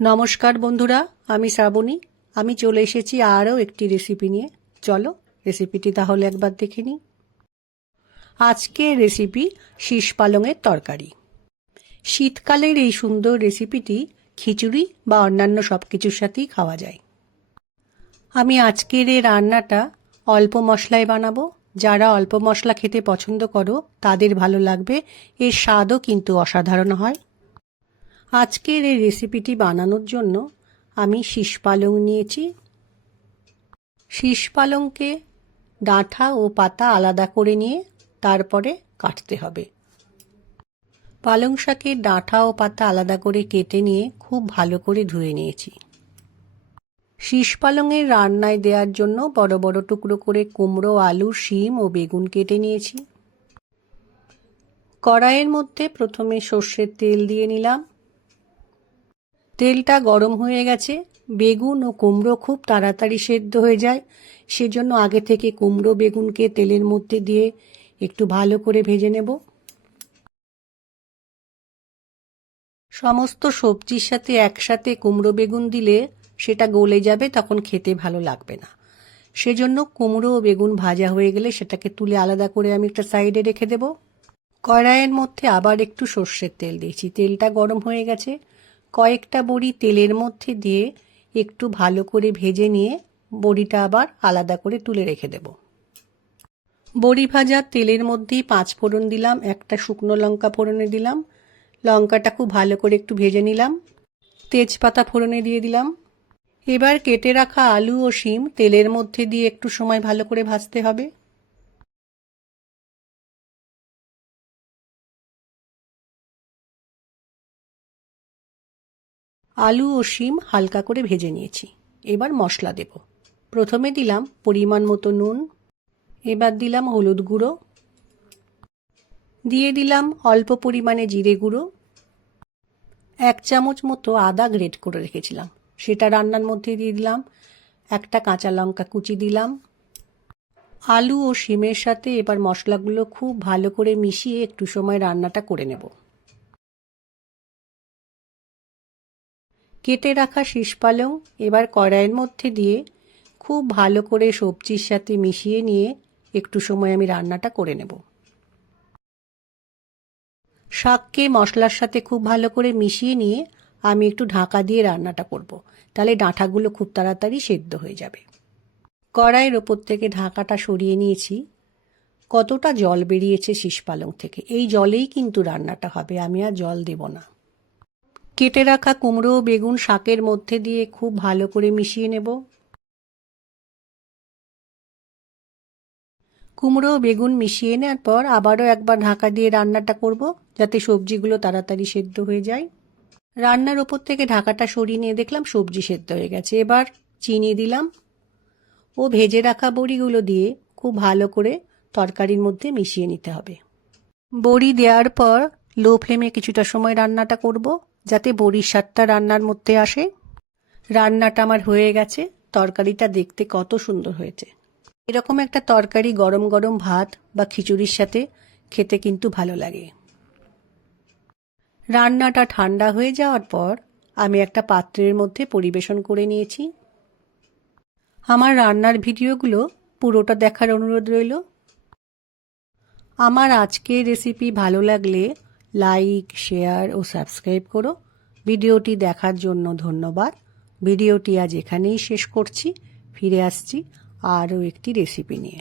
নমস্কার বন্ধুরা, আমি শ্রাবণী। আমি চলে এসেছি আরও একটি রেসিপি নিয়ে। চলো রেসিপিটি তাহলে একবার দেখে নিই। আজকের রেসিপি শীষ পালংয়ের তরকারি। শীতকালের এই সুন্দর রেসিপিটি খিচুড়ি বা অন্যান্য সব কিছুর সাথেই খাওয়া যায়। আমি আজকের এই রান্নাটা অল্প মশলায় বানাবো। যারা অল্প মশলা খেতে পছন্দ করো তাদের ভালো লাগবে। এর স্বাদও কিন্তু অসাধারণ হয়। আজকের এই রেসিপিটি বানানোর জন্য আমি শীষ পালং নিয়েছি। শীষ পালংকে ডাঁটা ও পাতা আলাদা করে নিয়ে তারপরে কাটতে হবে। পালং শাকের ডাঁটা ও পাতা আলাদা করে কেটে নিয়ে খুব ভালো করে ধুয়ে নিয়েছি। শীষ পালংয়ের রান্নায় দেওয়ার জন্য বড় বড় টুকরো করে কুমড়ো, আলু, শিম ও বেগুন কেটে নিয়েছি। কড়াইয়ের মধ্যে প্রথমে সর্ষের তেল দিয়ে নিলাম। তেলটা গরম হয়ে গেছে। বেগুন ও কুমড়ো খুব তাড়াতাড়ি সেদ্ধ হয়ে যায়, সেজন্য আগে থেকে কুমড়ো বেগুনকে তেলের মধ্যে দিয়ে একটু ভালো করে ভেজে নেব। সমস্ত সবজির সাথে একসাথে কুমড়ো বেগুন দিলে সেটা গলে যাবে, তখন খেতে ভালো লাগবে না। সেজন্য কুমড়ো ও বেগুন ভাজা হয়ে গেলে সেটাকে তুলে আলাদা করে আমি একটা সাইডে রেখে দেব। কড়াইয়ের মধ্যে আবার একটু সর্ষের তেল দিয়েছি। তেলটা গরম হয়ে গেছে। কয়েকটা বড়ি তেলের মধ্যে দিয়ে একটু ভালো করে ভেজে নিয়ে বড়িটা আবার আলাদা করে তুলে রেখে দেব। বড়ি ভাজা তেলের মধ্যেই 5 ফোড়ন দিলাম, একটা শুকনো লঙ্কা ফোড়নে দিলাম। লঙ্কাটা খুব ভালো করে একটু ভেজে নিলাম। তেজপাতা ফোড়নে দিয়ে দিলাম। এবার কেটে রাখা আলু ও শিম তেলের মধ্যে দিয়ে একটু সময় ভালো করে ভাজতে হবে। আলু ও শিম হালকা করে ভেজে নিয়েছি। এবার মশলা দেব। প্রথমে দিলাম পরিমাণ মতো নুন। এবার দিলাম হলুদ গুঁড়ো। দিয়ে দিলাম অল্প পরিমাণে জিরে গুঁড়ো। 1 চামচ মতো আদা গ্রেট করে রেখেছিলাম, সেটা রান্নার মধ্যে দিয়ে দিলাম। একটা কাঁচা লঙ্কা কুচি দিলাম। আলু ও শিমের সাথে এবার মশলাগুলো খুব ভালো করে মিশিয়ে একটু সময় রান্নাটা করে নেব। কেটে রাখা শীষ পালং এবার কড়াইয়ের মধ্যে দিয়ে খুব ভালো করে সবজির সাথে মিশিয়ে নিয়ে একটু সময় আমি রান্নাটা করে নেব। শাককে মশলার সাথে খুব ভালো করে মিশিয়ে নিয়ে আমি একটু ঢাকা দিয়ে রান্নাটা করব, তাহলে ডাঁটাগুলো খুব তাড়াতাড়ি সেদ্ধ হয়ে যাবে। কড়াইয়ের ওপর থেকে ঢাকাটা সরিয়ে নিয়েছি। কতটা জল বেরিয়েছে শীষ পালং থেকে, এই জলেই কিন্তু রান্নাটা হবে, আমি আর জল দেব না। কেটে রাখা কুমড়ো ও বেগুন শাকের মধ্যে দিয়ে খুব ভালো করে মিশিয়ে নেব। কুমড়ো ও বেগুন মিশিয়ে নেওয়ার পর আবারও একবার ঢাকা দিয়ে রান্নাটা করব, যাতে সবজিগুলো তাড়াতাড়ি সেদ্ধ হয়ে যায়। রান্নার ওপর থেকে ঢাকাটা সরিয়ে নিয়ে দেখলাম সবজি সেদ্ধ হয়ে গেছে। এবার চিনি দিলাম ও ভেজে রাখা বড়িগুলো দিয়ে খুব ভালো করে তরকারির মধ্যে মিশিয়ে নিতে হবে। বড়ি দেওয়ার পর লো ফ্লেমে কিছুটা সময় রান্নাটা করব, যাতে বড়ির স্বাদটা রান্নার মধ্যে আসে। রান্নাটা আমার হয়ে গেছে। তরকারিটা দেখতে কত সুন্দর হয়েছে। এরকম একটা তরকারি গরম গরম ভাত বা খিচুড়ির সাথে খেতে কিন্তু ভালো লাগে। রান্নাটা ঠান্ডা হয়ে যাওয়ার পর আমি একটা পাত্রের মধ্যে পরিবেশন করে নিয়েছি। আমার রান্নার ভিডিওগুলো পুরোটা দেখার অনুরোধ রইল। আমার আজকের রেসিপি ভালো লাগলে লাইক, শেয়ার ও সাবস্ক্রাইব করো। ভিডিওটি দেখার জন্য ধন্যবাদ। ভিডিওটি আজ এখানেই শেষ করছি। ফিরে আসছি আরও একটি রেসিপি নিয়ে।